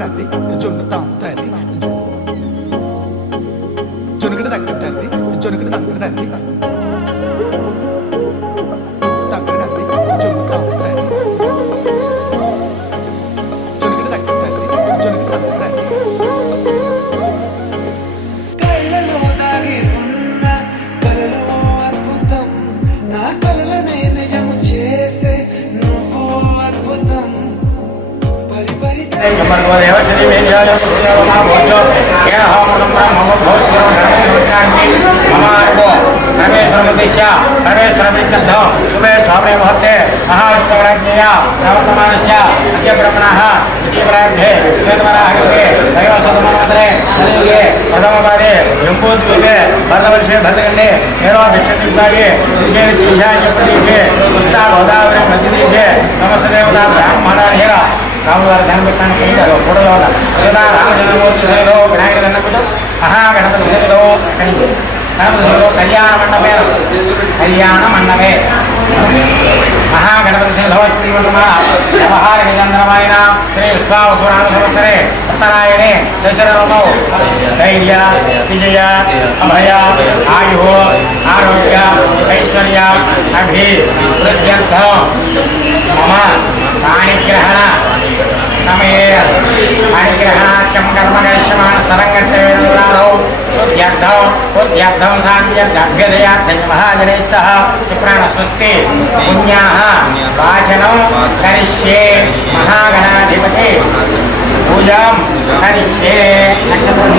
తండ్రి జొన్ను తండ్రి జొనుకటి తగ్గ తండ్రి జొనుకటి తగ్గ తండ్రి शुभे स्वामी मुहूर्ते महाविष्णुराज्ञेय नवतमानस्य अद्य ब्रह्मणः द्वितीयप्रारब्धे श्वेतवराहयुगे त्रयोदशतममात्रे कलियुगे प्रथमपादे जम्बूद्वीपे भरतवर्षे भद्रखण्डे एरोदक्षिणविभागे विशेष ईशान्यप्रदेशे उत्तर गोदावरी मध्यदेशे नमस्तदेवता ब्राह्मणार्य రాములవారి ధ్యానం పెట్టడానికి ఫోటోలో సీతా రామచంద్రమూర్తి సన్నిధిలో వినాయక దండకుడు మహాగణపతి సన్నిధిలో గణపతి సన్నిధిలో కళ్యాణ మండపే మహాగణపతి సన్నిధిలో వ్యవహార నిరంతరమైన శ్రీ విశ్వావసునామ సంవత్సరే ఉత్తరాయణే శశిరమౌ ధైర్య విజయ అభయ ఆయు ఆరోగ్య ఐశ్వర్య అభివృద్ధ్యర్థం మమ పాణిగ్రహణ సమయే పాణిగ్రహణాఖ్యం కర్మ కరిష్యమాణ స్థలంగట్టేరులారౌ ఉద్యర్థం సాధ్యభ్యదయార్థం మహాజనైः సహ క్షిప్రాణ స్వస్తి పుణ్యాః వాచనం కరిష్యే మహాగణాధిపతి పూజాం కరిష్యే నక్షత్రం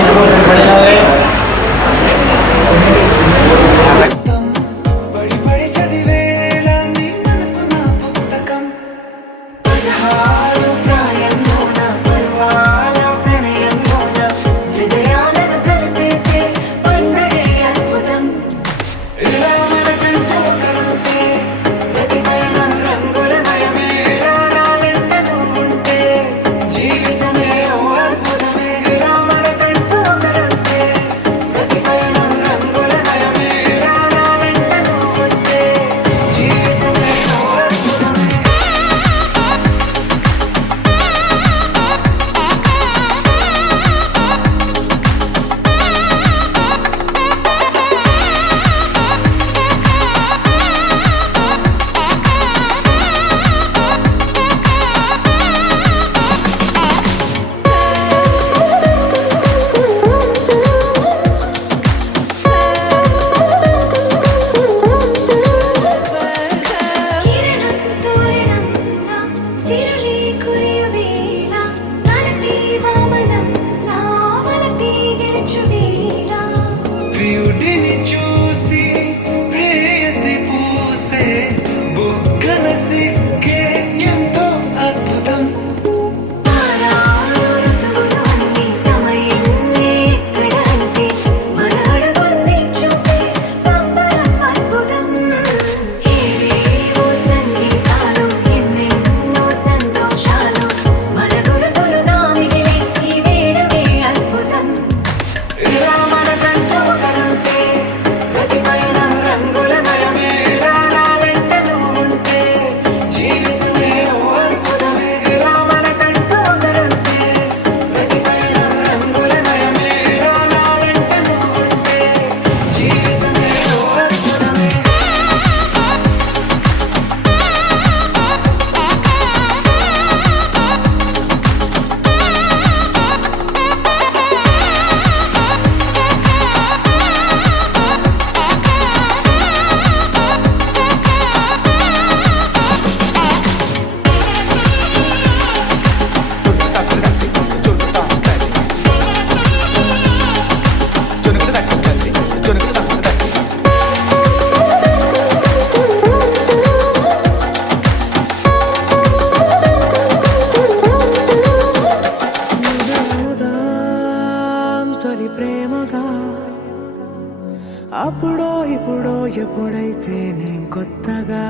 అప్పుడో ఇప్పుడో ఎప్పుడైతే నేను కొత్తగా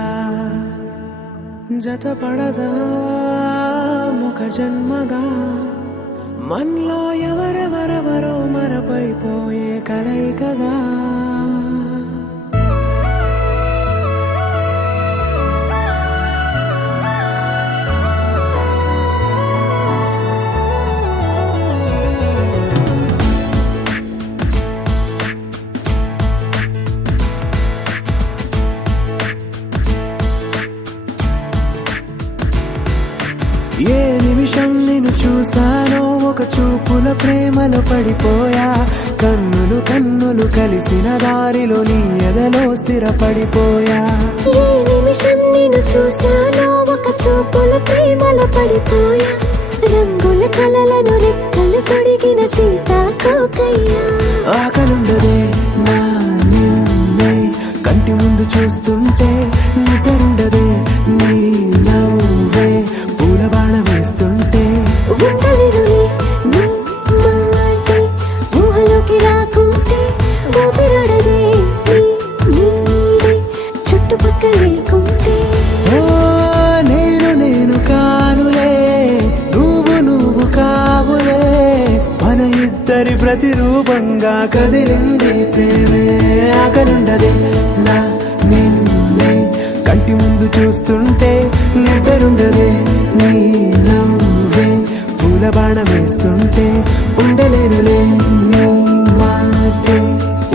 జతపడదా ముఖ జన్మగా మనలో ఎవరెవరెవరో మరపైపోయే కలయికగా నిమిషం నిన్ను చూసానో ఒక చూపుల ప్రేమలో పడిపోయా. కన్నులు కన్నులు కలిసిన దారిలో నీ ఎదలో స్థిరపడిపోయా. ఏ నిమిషం నిన్ను చూసానో ఒక చూపుల ప్రేమలో పడిపోయా. రంగుల కలలను రెక్కలు తొడిగిన సీతాకోకయ్యా. ఆకలుండదే నా నిన్నే కంటి ముందు చూస్తుంటే, నిద్రుండదే నీ నవ్వే పూల బాణ వేస్తుంటే. ఉండలేనులే నీ మాటే ఊహలోకి రాకుంటే, ఊపిరాడదే నీ నీడే చుట్టుపక్కల లేకుంటే. ఓ నేను నేను కానులే, నువ్వు కావులే, మన ఇద్దరి ప్రతిరూపంగా కదిలింది ప్రేమే. ఆకలుండదే నా నిన్నే కంటి ముందు చూస్తుంటే, నిద్రుండదే నీ నవ్వే పూల బాణ వేస్తుంటే. ఉండలేనులే నీ మాటే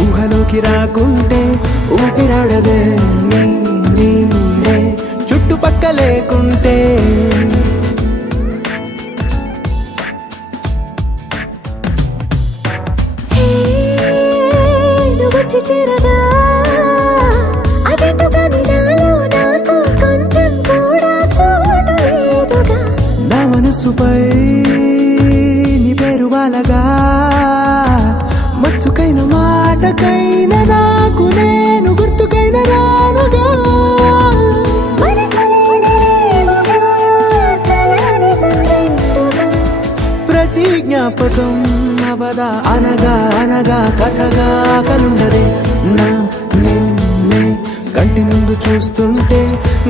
ఊహలోకి రాకుంటే, ఊపిరాడదే నీ నీడే చుట్టుపక్క లేకుంటే. హే, నువ్వు వచ్చి చేరగా అదేంటో కానీ నాలో నాకు కొంచెం కూడా చోటు లేదుగా. నా మనసుపై నీ పేరు వాలగా, మచ్చుకైన మాటకైన నాకు నేను గుర్తుకైన రానుగా. మన కలయినరేవుగా, కలని సంగంటుగా. ప్రతి జ్ఞాపకం అవదా అనగా అనగా కథగా. కలుండదే నా నిన్నే కంటి ముందు చూస్తుంటే,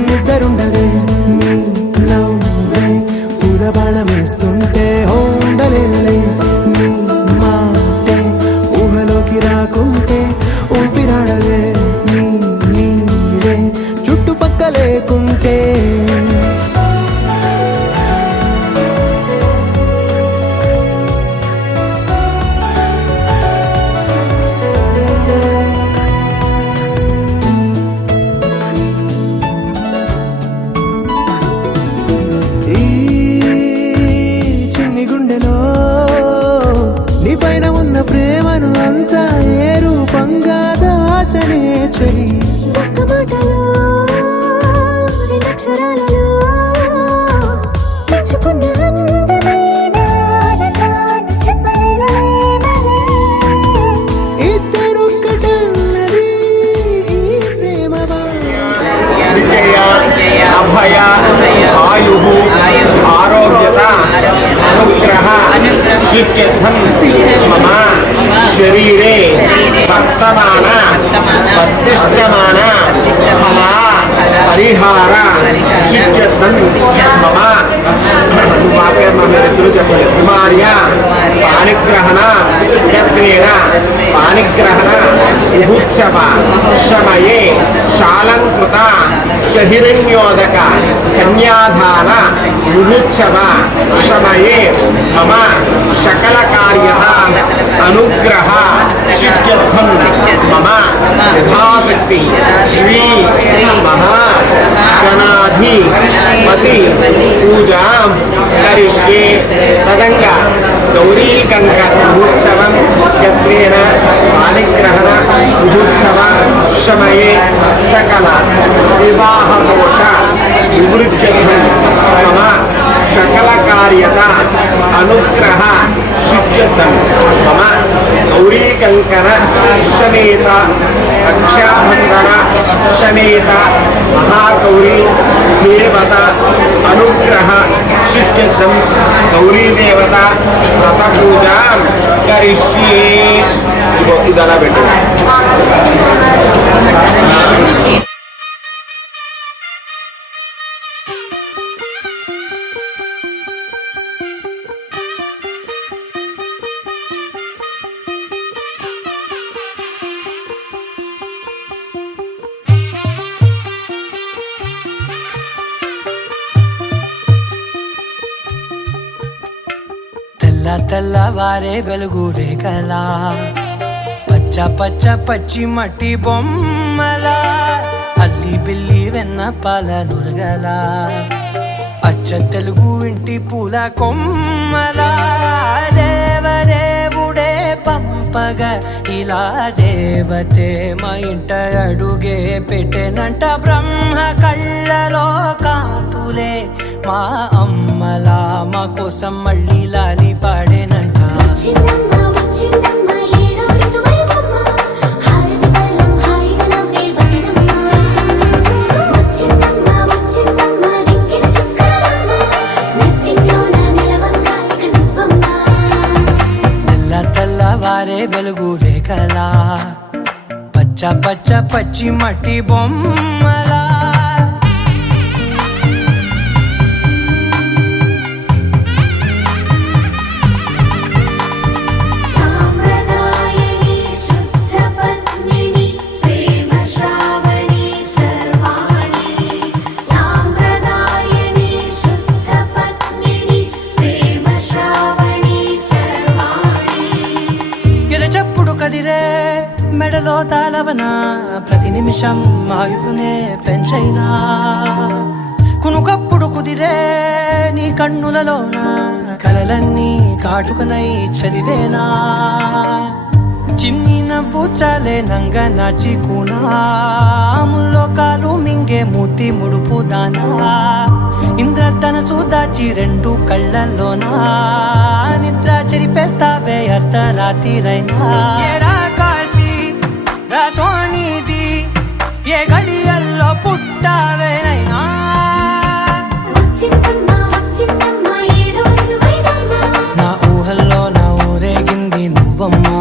నిద్రుండదే నీ నవ్వే పూల బాణ వేస్తుంటే. ఉండలేనులే నీ మాటే ఊహలోకి రాకుంటే, ఊపిరాడదే నీ నీడే చుట్టుపక్క లేకుంటే. ఈ చిన్ని గుండెలో నీ పైన ఉన్న ప్రేమను అంతా ఏ రూపంగా దాచనే చలి. ఒక్క మాటలో రెండక్షరాలలో పెంచుకున్న అందమైన ఆనందాన్ని చెప్పలేనులే మరి. ఇద్దరొక్కటన్నది ఈ ప్రేమ విజయ అభయ ఆయు ఆరోగ్యత అనుగ్రహ సిద్ధ్యర్థం మమ శరీరే వర్తమాన ప్రతిష్టమాన ఫల పరిహార సిద్ధ్యర్థం మమ. మా పేరు మా మీరిద్దరూ చెప్పండి. కుమార్య పాణిగ్రహణ యత్నేన పాణిగ్రహణ విభుత్సవ సమయే శాలంకృత శహిరణ్యోదక కన్యాదాన విభుత్సవ సమయే మమ సకల కార్యత అనుగ్రహ సిద్ధ్యర్థం మమ యథాశక్తి శ్రీ మహా గణాధిపతి పూజాం కరిష్యే. తదంగా గౌరీ కంకర మహోత్సవం యత్నేన పాణిగ్రహణ మహోత్సవ సమయే సకల వివాహ దోష వివృత్యర్థం మమ సకల కార్యత అనుగ్రహ సిద్ధ్యర్థం మమ గౌరీ కంకర సమేత రక్షాబంధన సమేత మహాగౌరీ దేవత అనుగ్రహ సిద్ధ్యర్థం గౌరీ దేవత వ్రత పూజ కరిష్యే. ఇది అలా పెట్టండి. తెల్లవారే వెలుగు రేఖలా, పచ్చ పచ్చ పచ్చి మట్టి బొమ్మలా, అల్లి బిల్లి వెన్న పాల నురగలా, అచ్చ తెలుగు ఇంటి పూల కొమ్మలా దేవదేవుడే పంపగా ఇలా దేవతే మా ఇంట అడుగే పెట్టెనంట బ్రహ్మ కళ్ళలో కాంతులే మా అమ్మలా మా కోసం మళ్ళీ లాలి పాడేనంట వచ్చిందమ్మ వచ్చిందమ్మ ఏడో ఋతువైవమ్మ హారతి పళ్ళం హాయిగా నవ్వే వదనమ్మ వచ్చిందమ్మ వచ్చిందమ్మ నెక్కిన చుక్కలమ్మ నెట్టింట్లోన నిలవంగా ఇక నువ్వమ్మ తెల్ల తెల్లవారే వెలుగు రేఖలా పచ్చ పచ్చ పచ్చి మట్టి బొమ్మలా సాంప్రదాయని శుద్ధ పద్మిని ప్రేమ శ్రావణి సర్వాణి సాంప్రదాయని శుద్ధ పద్మిని ప్రేమ శ్రావణి సర్వాణి ఎరచప్పుడు కదిరే మెడలో తాళవన ప్రతి నిమిషం ఆయువునే పెంచైనా కునుకప్పుడు కుదిరే నీ కన్నులలోన కలలన్నీ కాటుకనై చదివేనా చిన్ని నవ్వు చాలే నంగ నాచి కూనాముల్లో కాలు మింగే మూతి ముడుపు దానా ఇంద్రధనసు దాచి రెండు కళ్ళల్లోనా నిద్ర చెరిపేస్తావే అర్ధరాత్రిరైనా ఏరా కాశీ రా సోనిది ఏ గడియల్లో పుట్టావేనైనా వచ్చిందమ్మ వచ్చిందమ్మ ఏడో ఋతువైవమ్మ నా ఊహల్లో నా ఊరేగింది నువ్వమ్మా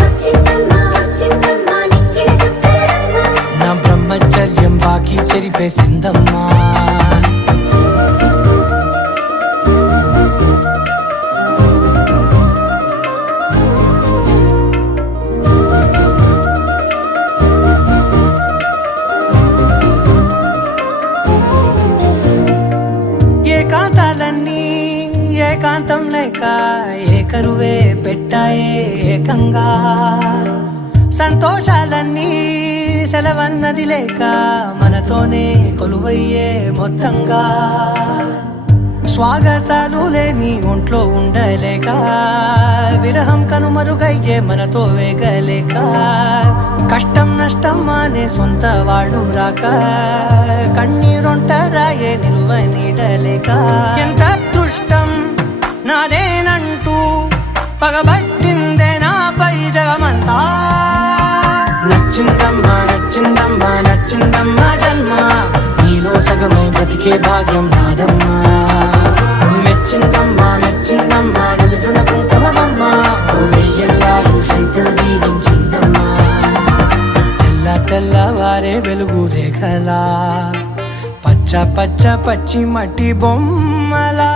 వచ్చిందమ్మ వచ్చిందమ్మ నెక్కిన చుక్కలమ్మ నా బ్రహ్మచర్యం బాకీ చెరిపేసిందమ్మా ఏకాంతాలన్నీ ఏకాంతం లేక ఏకరువే పెట్టాయే ఏకంగా సంతోషాలన్నీ సెలవన్నది లేక మనతోనే కొలువయ్యే మొత్తంగా స్వాగతాలు లేని ఒంట్లో ఉండలేక విరహం కనుమరుగయ్యే మనతో వేగలేక కష్టం నష్టం అనే సొంత వాడు రాక కన్నీరొంటరాయే నిలువ నీడలేక ఎంత అదృష్టం నాదేనంటూ పగబట్టిందే నాపై జగమంతా నచ్చిందమ్మా నచ్చిందమ్మా నచ్చిందమ్మా జన్మ నీలో సగమై బ్రతికే భాగ్యం నాదమ్మా మెచ్చిందమ్మా మెచ్చిందమ్మా నిలుచున కుంకుమమ్మా వెయ్యల్లాలు శంకరు దీవించిందమ్మా తెల్ల తెల్లవారే వెలుగు రేఖలా పచ్చ పచ్చ పచ్చి మట్టి బొమ్మలా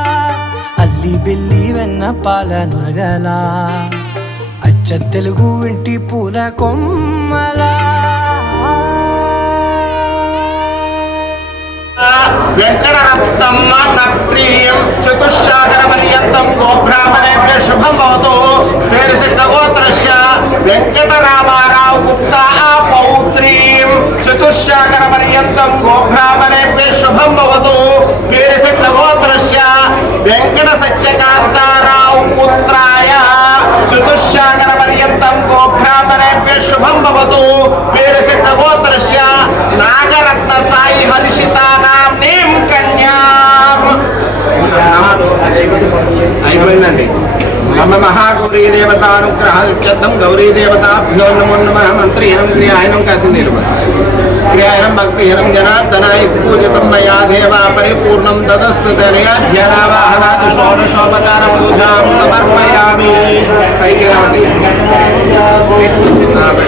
అల్లి బిల్లి వెన్న పాల నురగలా అచ్చ తెలుగు ఇంటి పూల కొమ్మలా వెంకటరత్నమ్మ నత్రీయం చతుశ్శాకర పర్యంతం గోబ్రాహ్మణేభ్య శుభం భవతు పేరుసిద్ధ గోత్రస్య వెంకటరామారావు గుప్తా పౌత్రీం చతుశ్శాకర పర్యంతం గోబ్రాహ్మణేభ్య శుభం భవతు పేరుసిద్ధ గోత్రస్య వెంకట సత్యకాంతారావు పుత్రాయ చతుశ్శాకర పర్యంతం గోబ్రాహ్మణేభ్య శుభం భవతు పేరుసిద్ధ గోత్రస్య నాగరత్న సాయి హర్షితానాం నీం కన్యాం అయిపోయిందండి మమ మహాగౌరీ దేవతానుగ్రహార్థం గౌరీ దేవతాభ్యో నమో నమః మంత్రీనం క్రియాయనం కాసింది క్రియాయనం భక్తిహరం జనార్దనాయ పూజితం మయా దేవా పరిపూర్ణం తదస్తు ధ్యానావాహనాది షోడశోపచార పూజాం సమర్పయామి పైకి రావండి పెట్టుకోండి.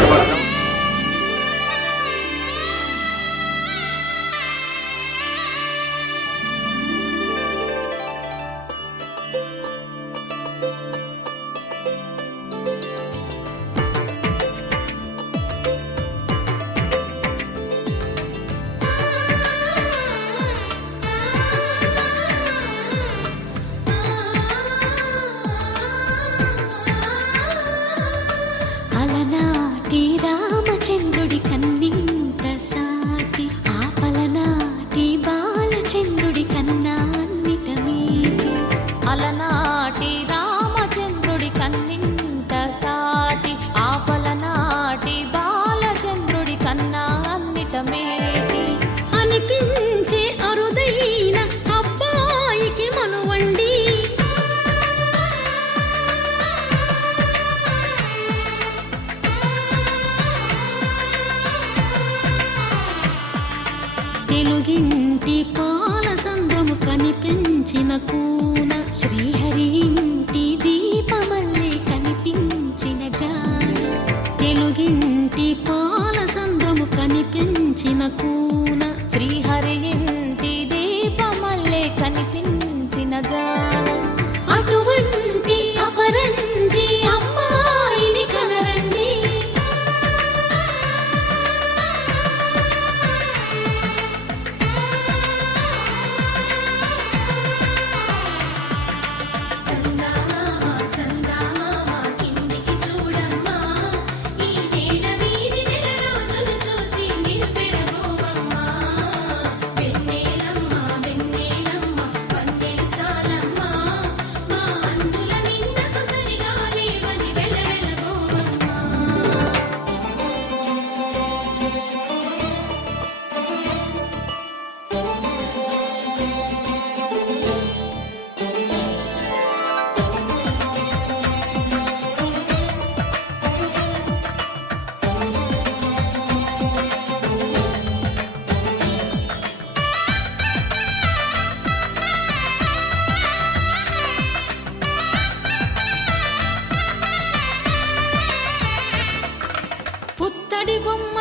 అలనాటి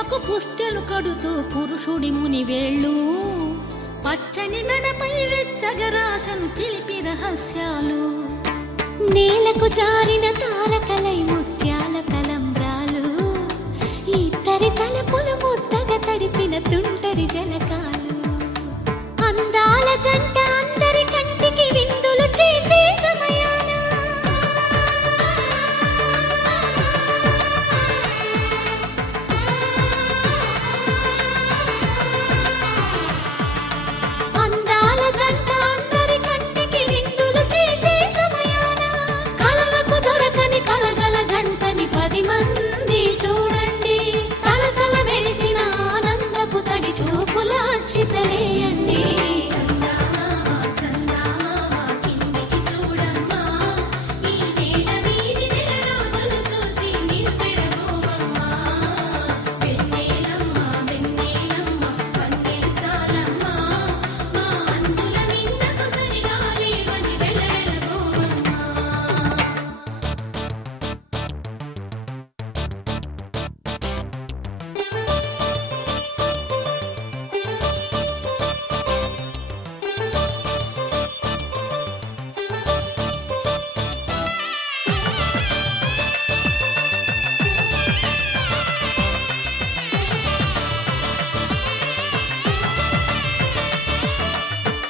కొమ్మకు పుస్తెలు కడుతూ పురుషుడి ముని వేళ్ళు పచ్చని మెడపై వెచ్చగరాసను చిలిపి రహస్యాలు నేలకు జారిన తారకలై ముత్యాల తలంబ్రాలు ఇద్దరి తలపుల ముద్దగా తడిపిన తుంటరి జలకాలు అందాల జంట అందరి కంటికి విందులు చేసే సమయాన అందాల జంట అందరి కంటికి విందులు చేసే సమయాన కలలకు దొరకని కలగల జంటని 10 మంది చూడండి తలతల మెరిసిన ఆనందపు తడి చూపుల అక్షితలేయండి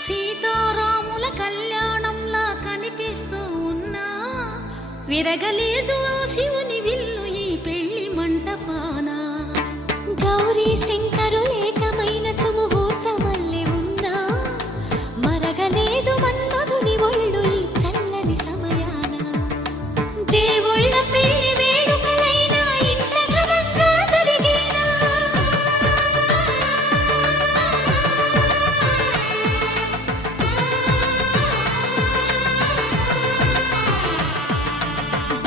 సీతారాముల కళ్యాణంలా కనిపిస్తూ ఉన్నా విరగలేదు ఆ శివుని విల్లు ఈ పెళ్లి మంటపాన గౌరీ శంకరులేకమైన సుముహూర్తమల్లె ఉన్నా మరగలేదు మన్మధుని ఒళ్ళు ఈ చల్లని సమయాన దేవుళ్ళ పెళ్లి వేడుకలైనా ఇంత ఘనంగా జరిగేనా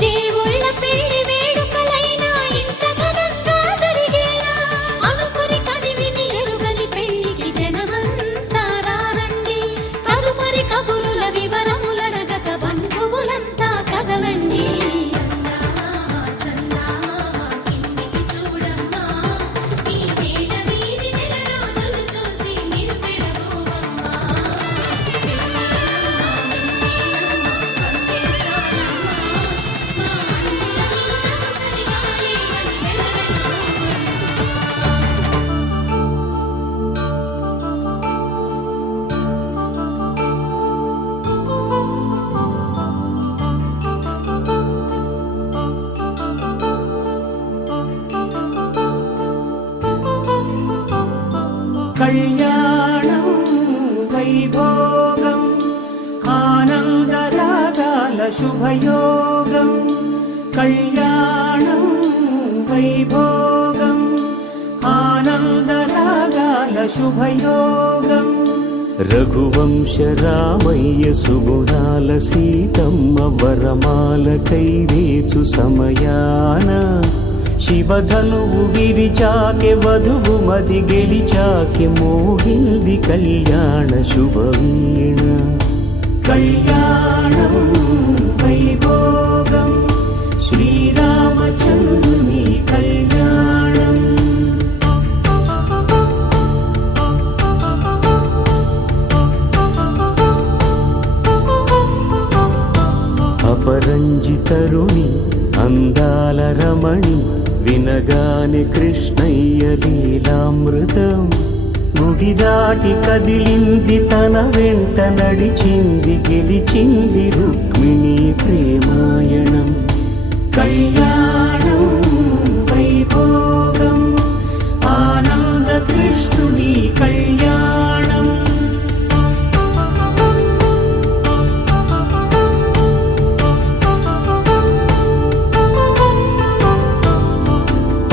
దేవుళ్ళ పెళ్లి వేడుకలైనా ఇంత ఘనంగా జరిగేనా అనుకుని కదివిని ఎరుగని పెళ్లికి జనమంతా రారండి తదుపరి కబురుల వివరములడగక బంధువులంతా కదలండి కళ్యాణం వైభోగం ఆనందరాగాల శుభయోగం కళ్యాణం వైభోగం ఆనందరాగాల శుభయోగం రఘువంశ రామయ్య సుగుణాల సీతమ్మ వరమాల కైవేచు సమయాన శివధనువు విరిచాకె వధువు మది గెలిచాకె మోగింది కళ్యాణ శుభవీణ కళ్యాణం వైభోగం శ్రీరామచంద్రుని కళ్యాణం అపరంజి తరుణి అందాల రమణి వినగాని కృష్ణయ్య లీలామృతం గుడి దాటి కదిలింది తన వెంట నడిచింది గెలిచింది రుక్మిణి ప్రేమాయణం కళ్యాణం వైభోగం ఆనంద కృష్ణుని కళ్యాణం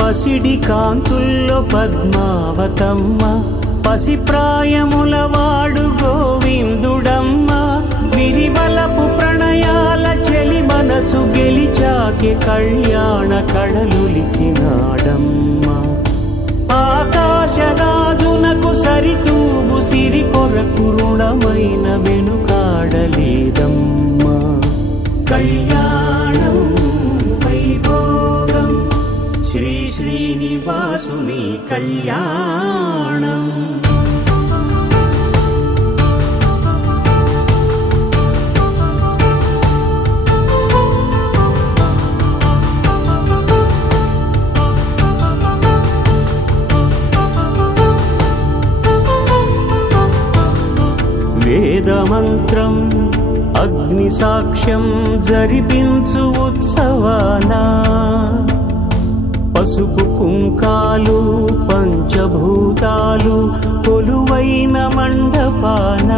పసిడి కాంతుల్లో పద్మావతమ్మ పసిప్రాయముల వాడు గోవిందుడమ్మ విరివలపు ప్రణయాల చెలి మనసు గెలిచాకే కళ్యాణ కళలులికినాడమ్మ ఆకాశరాజునకు సరితూగు సిరి కొరకు రుణమైన వెనుకాడలేదమ్మా కళ్యాణం వైభోగం శ్రీ శ్రీనివాస శ్రీనివాసుని కళ్యాణం. వేదమంత్రం అగ్ని సాక్ష్యం జరిపించు ఉత్సవాన పసుపు కుంకాలు పంచభూతాలు కొలువైన మండపాన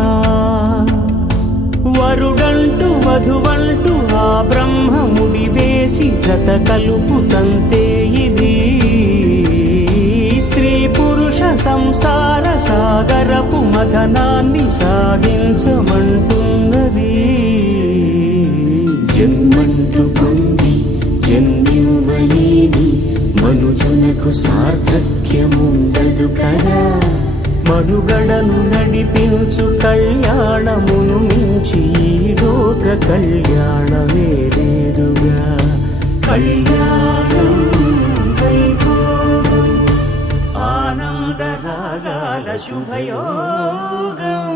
వరుడంటూ వధువంటూ ఆ బ్రహ్మముడి వేసి జత కలుపుతంతే ఇది స్త్రీ పురుష సంసార సాగరపు మథనాన్ని సాగించమంటున్నది. జన్మంటూ పొంది జన్మివ్వలేని మనుజునకు సార్థక్యముండదు కదా. మనుగడను నడిపించు కళ్యాణమును మించి ఈ లోక కళ్యాణమే లేదుగా. కళ్యాణం వైభోగం ఆనందరాగాల శుభయోగం.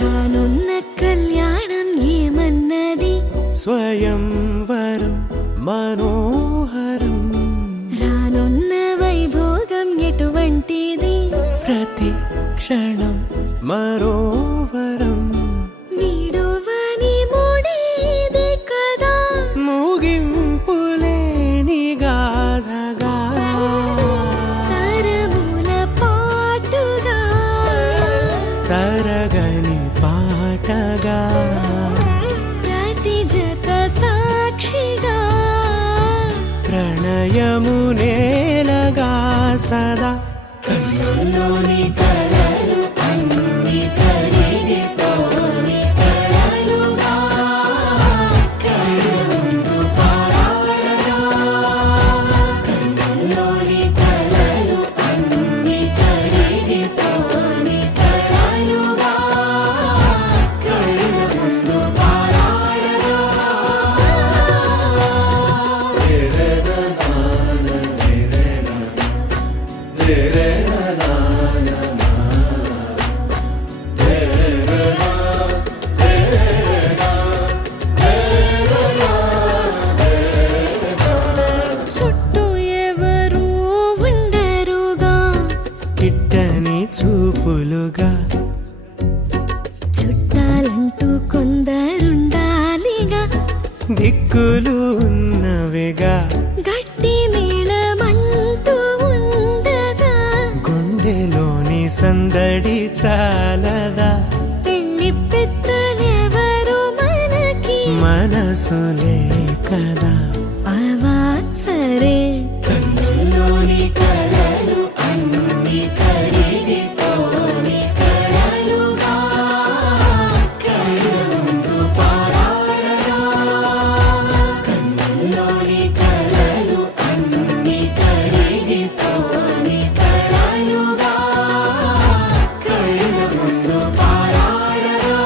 కానున్న కళ్యాణం ఏమన్నది? స్వయంవరం మనోహరం రానున్న వైభోగం ఎటువంటిది? ప్రతి క్షణం మరోవరం వీడువని మూడేది కదా. ముగింపులేని గాథగా తరముల పాటుగా తరగని పాటగా ప్రతి జత సాక్షిగా ప్రణయము నేలగా సదా. కన్నుల్లోని కలలు అన్ని కరిగిపోని కలలుగా కళ్ళముందు పారాడగా. కన్నుల్లోని కలలు అన్ని కరిగిపోని కలలుగా కళ్ళముందు పారాడగా. చుట్టూ ఎవరు ఉండరుగా. కిట్టని చూపులుగా చుట్టాలంటూ కొందరుండాలిగా. దిక్కులు ఉన్నవిగా గట్టి మేళమంటూ ఉండదా. గుండెలోని సందడి చాలదా. పెళ్లి పెద్దలెవరు మనకి మనసులే కదా. అవా సరే. కన్నుల్లోని కలలు అన్ని కరిగిపోని కలలుగా కళ్ళముందు పారాడగా. కన్నుల్లోని కలలు అన్ని కరిగిపోని కలలుగా కళ్ళముందు పారాడగా.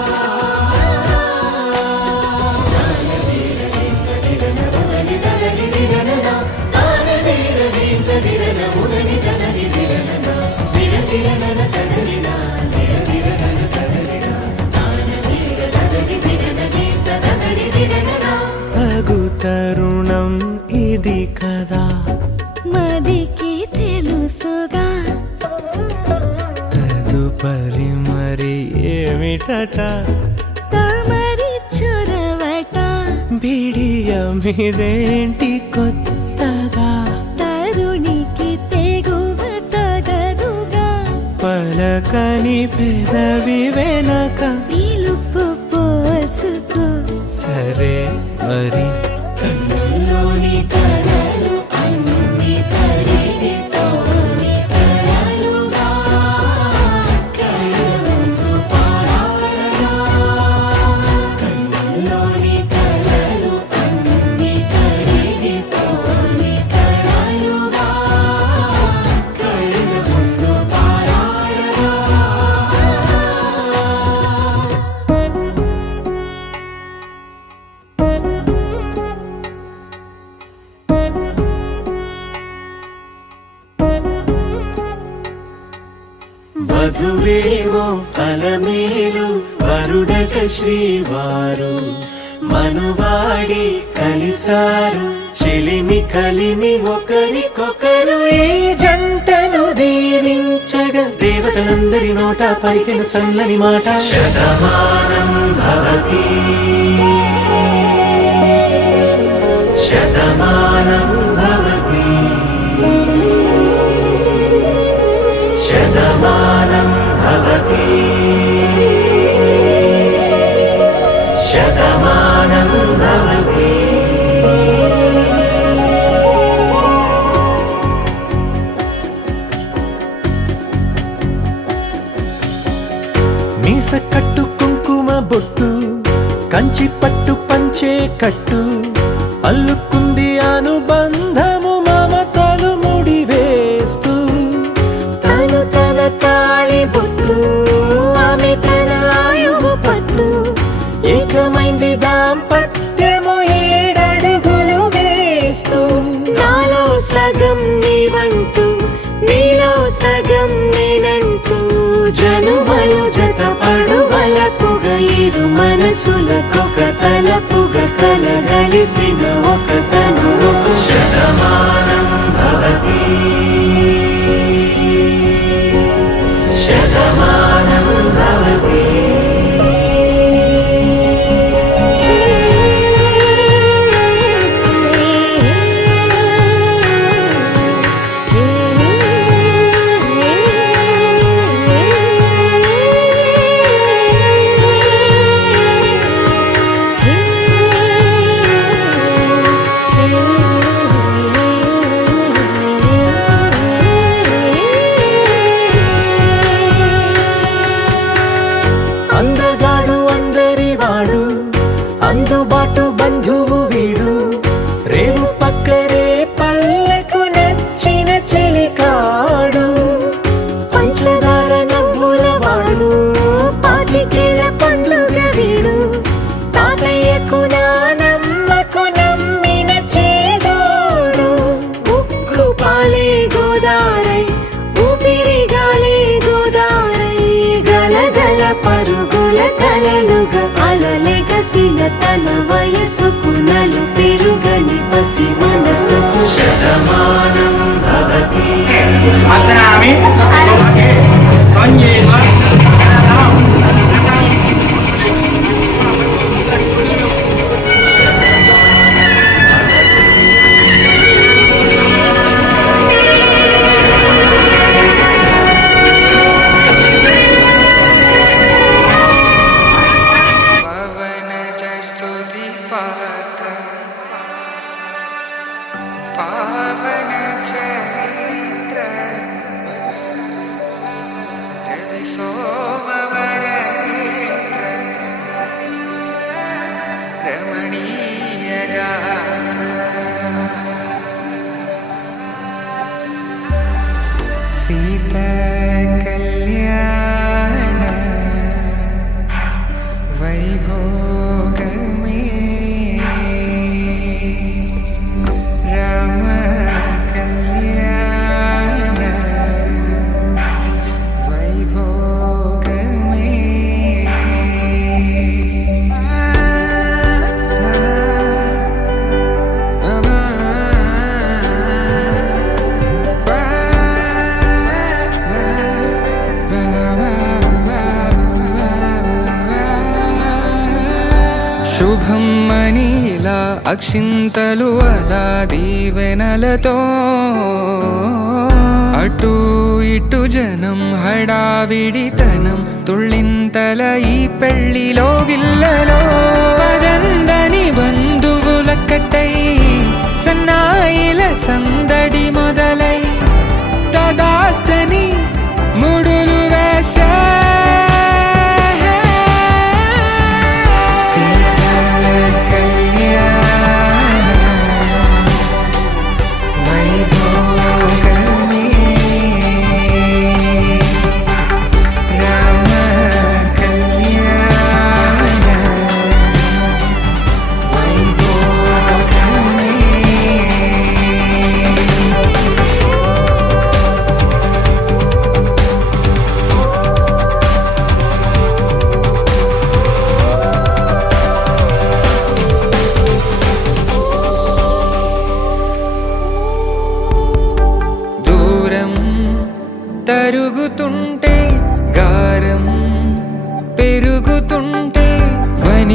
తగు తరుణం ఇది కదా. మదికి తెలుసుగా. తదుపరి మరి ఏమిటట. తమరి చొరవట బిడియమిదేంటి కొత్తగా. తరుణికి తెగువ తగదుగా. పలకని పెదవి వెనక పిలుపు పోల్చుకో. సరే మరి. కన్నుల్లోని కలలు శ్రీవారు మనువాడి కలిసారు చెలిమి కలిమి ఒకరికొకరు ఈ జంటను దీవించగా దేవతలందరి నోట పలికిన చల్లని మాట శతమానం భవతి శతమానం భవతి శతమానం భవతి శతమానం భవతి. మీస కట్టు కుంకుమ బొట్టు కంచి పట్టు పంచే కట్టు అల్లుకుంది అనుబంధము మమతలు ముడి వేస్తూ తను తన తాళి బొట్టు ఆమె తన ఆయువు పట్టు ఏకమైంది దాంపత్యము 7 అడుగులు వేస్తూ నాలో సగం నీవంటూ నీలో సగం నేనంటూ జనుమలు జతపడువలపుగ ఇరు మనసులకొక తలపుగ కలగలిసిన ఒక తనువు శతమానం భవతి శతమానం భవతి. అందగాడు అందరివాడు అందుబాటు బంధువు వీడు రేవు పక్కరే పల్లెకు నచ్చిన చెలికాడు పంచదార నవ్వుల వాడు పాతికేల పండ్లుగ వీడు తాతయ్యకు నానమ్మకు నమ్మిన చేదోడు ఉక్కు పాలే గోదారై ఊపిరి గాలే గోదారై గలగల పరుగుల కలలుగా అలలెగసిన తన వయసుకు నలు పెరుగని పసి మనసుకు శతమానం భవతి అగ్రామి సుభగే తంజేవ పవన జస్తుతి పాత్ర పావన చరిత్ర రవి సోమవర నేత్ర రమణీయ గాత్ర సీత కళ్యాణ వైభోగమే రామ కళ్యాణ వైభోగమే శుభం మనీలా అక్షింతలు అలా దీవెనలతో అటు ఇటు జనం హడావిడితనం తుళ్ళింతల ఈ పెళ్లిలో గిల్లలో పదందని బంధువుల కట్టై సన్నాయిల సందడి మొదలై తదాస్తని ముడులు వేసా వైభోగమే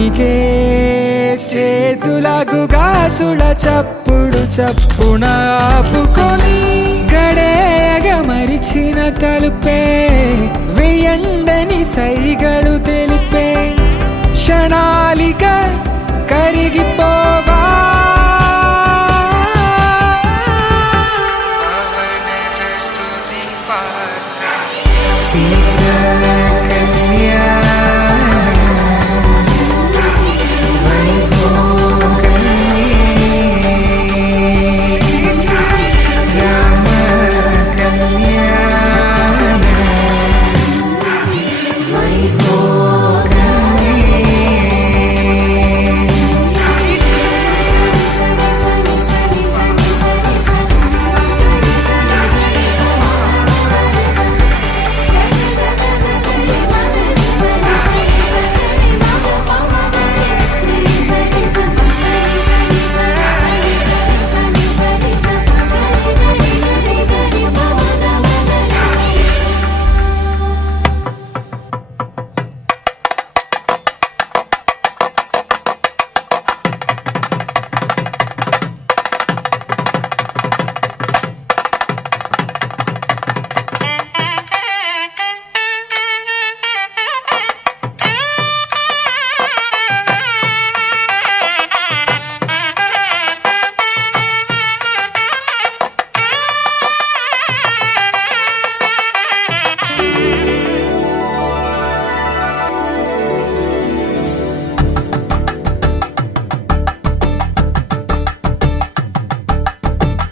వణికే చేతులకు గాసుల చప్పుడు చప్పున ఆపుకొని గడేయగ మరిచిన తలుపే వెయ్యండని సైగడు తెలిపే క్షణాలిక కరిగిపోవా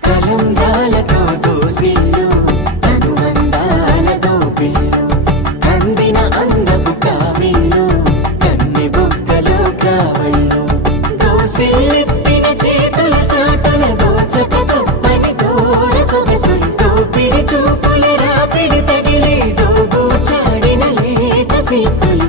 కలంబ్రాలతో దోసిల్లు అనుబంధాలతో పిల్లు అందిన అందపు కావిళ్ళు కన్నె బొక్కలు క్రావళ్ళు దోసిల్లెత్తిన చేతుల చాటున దోచక తప్పని దూర సొగసులు దోపిడి చూపుల రాపిడి తగిలి దోబూచాడిన లేత సీపులు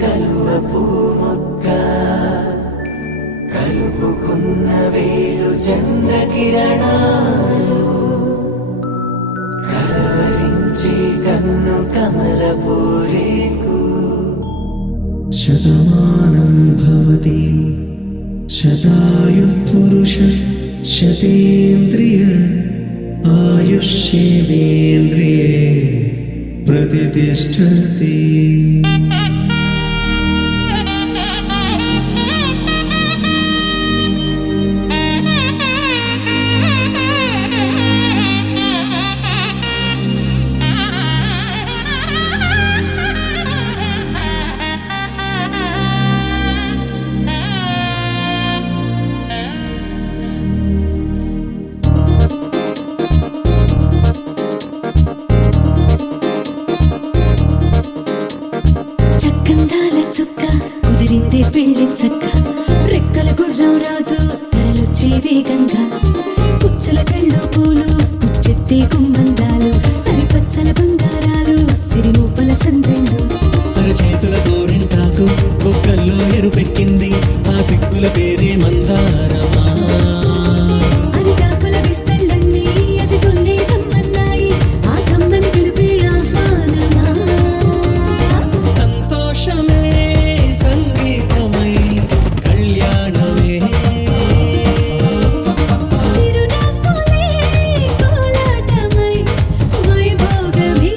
కలువ పూ మొక్క కలుపుకున్న వేలు చంద్రకిరణాలు కలవరించి కన్ను కమల పూరేకు శతమానం భవతి శతాయుః పురుష శతేంద్రియ ఆయుష్యేవేంద్రియే ప్రతిష్టతి. చక్కందాల చుక్క కుదిరిందే పెళ్లి చక్క రెక్కల గుర్రం రాజు తలొచ్చే వేగంగా పుచ్చుల చెళ్ళు పూలు పుచ్చెత్తే గుమ్మందాలు అది పచ్చల బంగారాలు సిరిమూపల సందెళ్ళు చేతుల గోరింటాకు బొక్కల్లో ఎరుపెక్కింది ఆ సిక్కుల పేరే మందారమా. అది తాకుల విస్తళ్ళన్నీ అది తొన్నే కమ్మన్నాయి ఆ కమ్మని పిలిపే ఆహ్వానమా సంతోషమే సంగీతమై కళ్యాణమే చిరునవ్వులే కోలాటమై వైభోగమే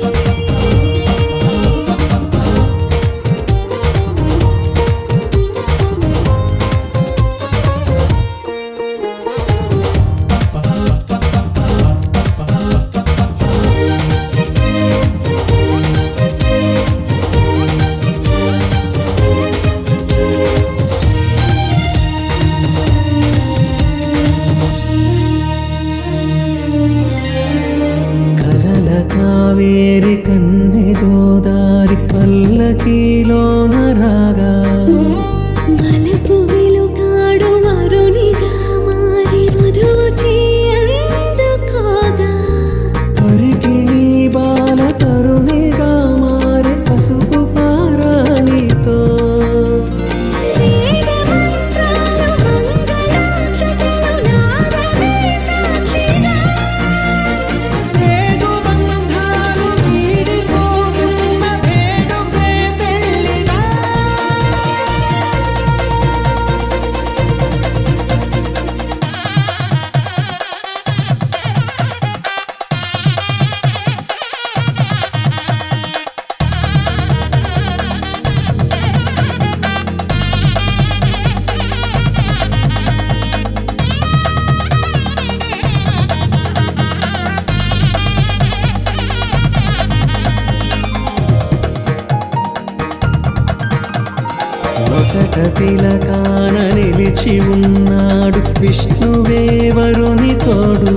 వటతిలకాన నిలిచి ఉన్నాడు విష్ణువే వరుని తోడు.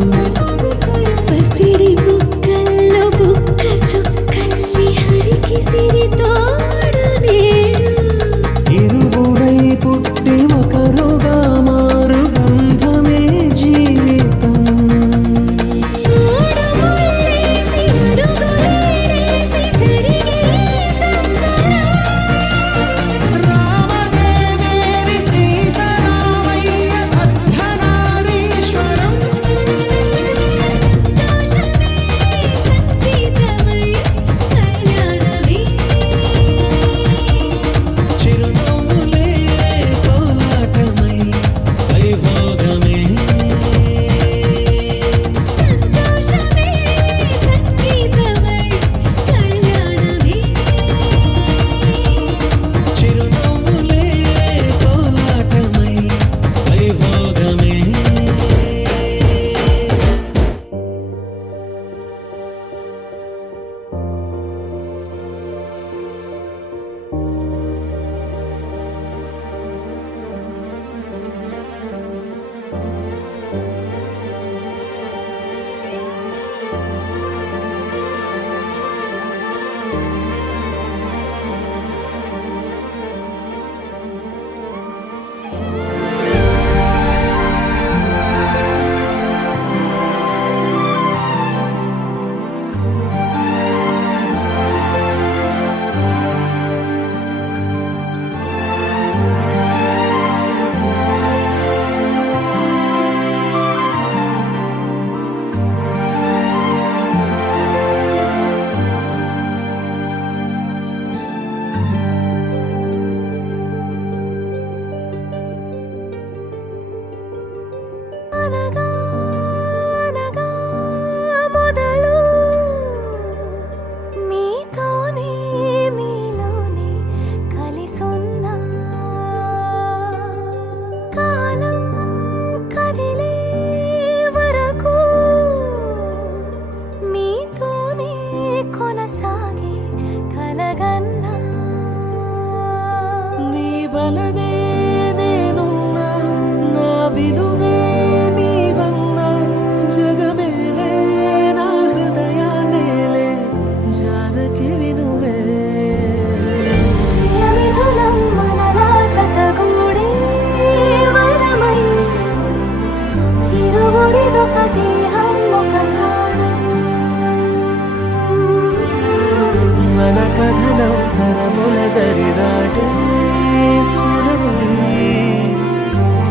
పసిడి బుక్కల్లో బుక్క చుక్కల్లి హరికి సిరి తోడు నేడు. ఇరువురై పుట్టి ఒకరుగా మారు బంధమే జీవితం. మూడు ముళ్ళేసి అడుగులేసి జరిగే సంబరం. రామదేవేరి సీతారామయ్య అర్ధనారీశ్వరం. సంతోషమే సంగీతమై కళ్యాణమే. చిరునవ్వులే కోలాటమై వైభోగమే. సంతోషమే సంగీతమై కళ్యాణమే. చిరునవ్వులే కోలాటమై వైభోగమే. అనగా అనగా మొదలు మీతోనే మీలోనే కలిసున్నా. కాలం కదిలే వరకు మీతోనే కొనసాగే కలగన్నా. నీ వలనే నేనున్నా, నా విలువే నీవన్నా. జగమేలే నా హృదయాన్నేలే జానకి వినువే. ప్రియమిథునం మనలా జతగూడే వరమై ఇరువురిదొక దేహం ఒక ప్రాణం. మన కథనం తరముల దరిదాటే స్వరమై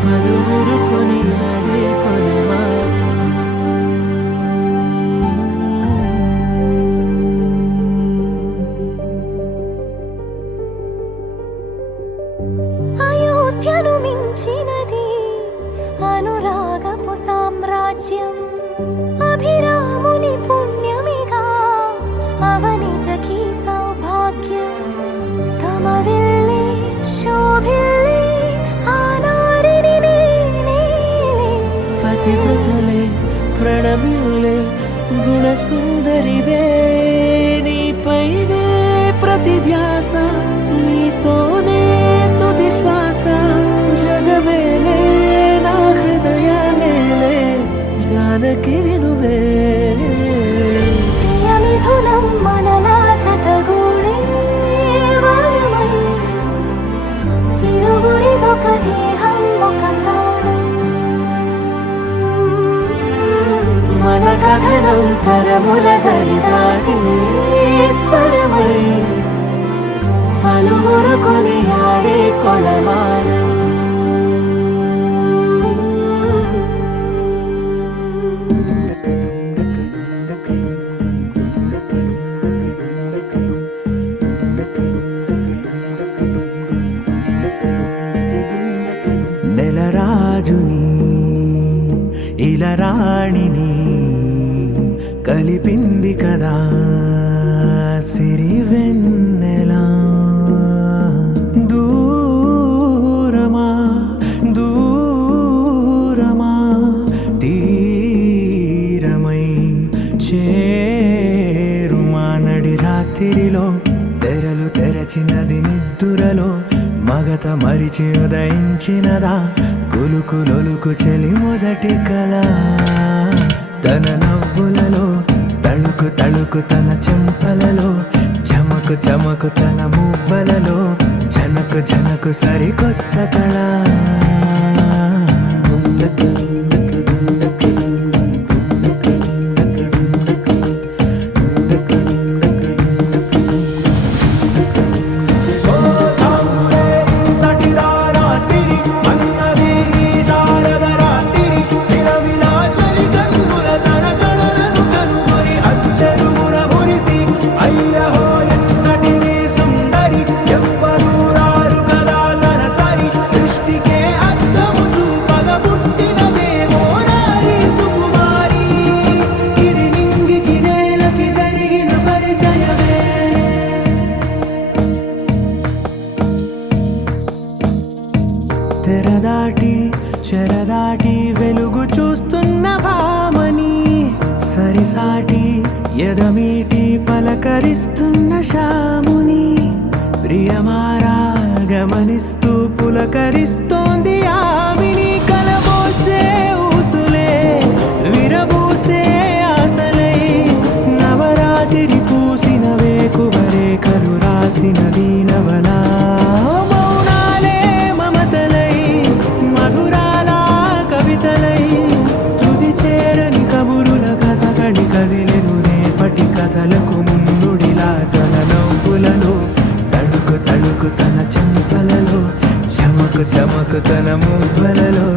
పలువురు కొనియాడే కొలమానం. అయోధ్యను మించినది అనురాగపు సామ్రాజ్యం. అభిరాముని పుణ్యమిగా అవనిజకి సౌభాగ్యం. తమ విల్లే శోభిల్లే ఆనారిని నేనేలే. పతివ్రతలే ప్రణమిల్లే గుణసుందరివే. నీపైనే ప్రతి ధ్యాస, నీతోనే తుది శ్వాస. జగమేలే నా హృదయాన్నేలే జానకి వినువే. ప్రియమిథునం మనలా జతగూడే వరమై ఇరువురిదొక దేహం ఒక ప్రాణం. మన కథనం తరముల దరిదాటే స్వరమై పలువురు కొనియాడే కొలమానం. నెలరాజుని ఇలరాణిని కలిపింది కదా సిరివెన్నెలా. దూరమా దూరమా తీరమై చేరుమా. నడి రాత్రిలో తెరలు తెరచినది నిద్దురలో మగత మరిచి నిలిచి ఉదయించినదా కులుకు లొలుకు చెలి మొదటి కళ తన నవ్వులలో తళుకు తళుకు తన చెంపలలో చమకు చమకు తన మువ్వలలో జనకు జనకు సరికొత్త కళ తెరదాటి చెరదాటి వెలుగు చూస్తున్న భామని సరిసాటి ఎదమీటి పలకరిస్తున్న శాముని ప్రియమారా గమనిస్తూ పులకరిస్తోంది ఆవిని కలబోసే ఊసులే విరబూసే ఆశలై నవరాత్రి పూసిన వేకువరేఖలు రాసిన దీనవనా కదిలెను రేపటి కథలకు ముందుడిలా తన నవ్వులలో తళుకు తళుకు తన చెంపలలో చమకు చమకు తన మువ్వలలో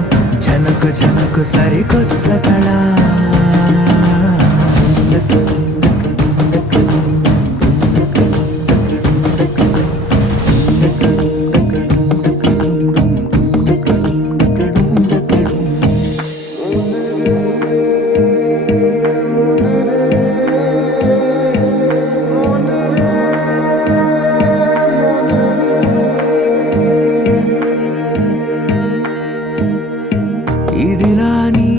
జనకు జనకు సరికొత్త కళ ఇదిలాని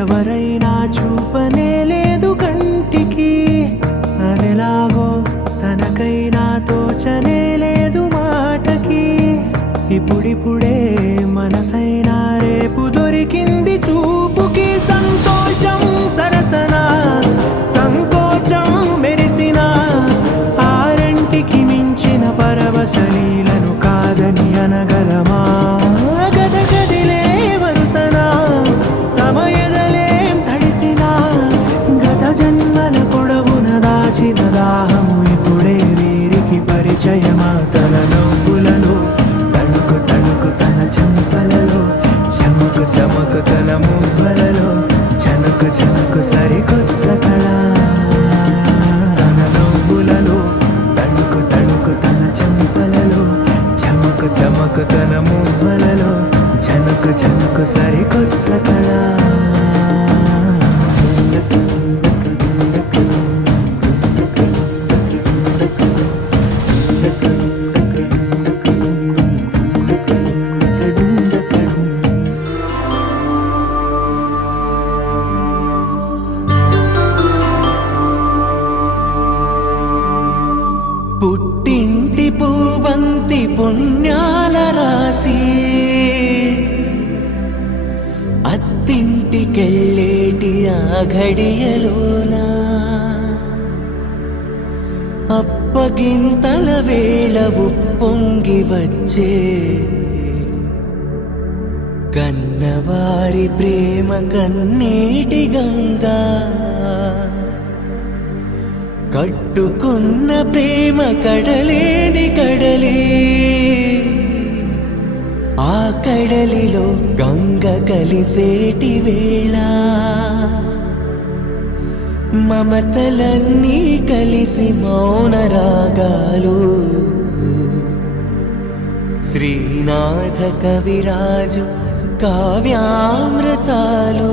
ఎవరైనా చూపనే లేదు కంటికి అదెలాగో తనకైనా తోచనే లేదు మాటకి ఇప్పుడిప్పుడే మనసైనా రేపు దొరికింది చూపుకి సంతోషం సరసన సంకోచం మెరిసిన ఆరంటికి మించిన పరవశలీలను కాదని అనగలమా దాహము ఇప్పుడే వీరికి పరిచయమా తన నవ్వులలో తణుకు తణుకు తన చెంపలలో చమకు చమకు తన మువ్వలలో జనకు జనకు సరికొత్త కళ తన నవ్వులలో తణుకు తణుకు తన చెంపలలో చమకు చమకు తన మువ్వలలో జనకు జనకు సరికొత్త కళ పుట్టింటి పూబంతి పుణ్యాల రాసి అత్తింటికెళ్ళేటి ఆ ఘడియలోనా అప్పగింతల వేళ ఉప్పొంగి వచ్చే కన్నవారి ప్రేమ కన్నీటి గంగా కట్టుకున్న ప్రేమ కడలేని కడలి ఆ కడలిలో గంగ కలిసేటి వేళ మమతలన్నీ కలిసి మౌన రాగాలు శ్రీనాథ కవిరాజు కావ్యామృతాలు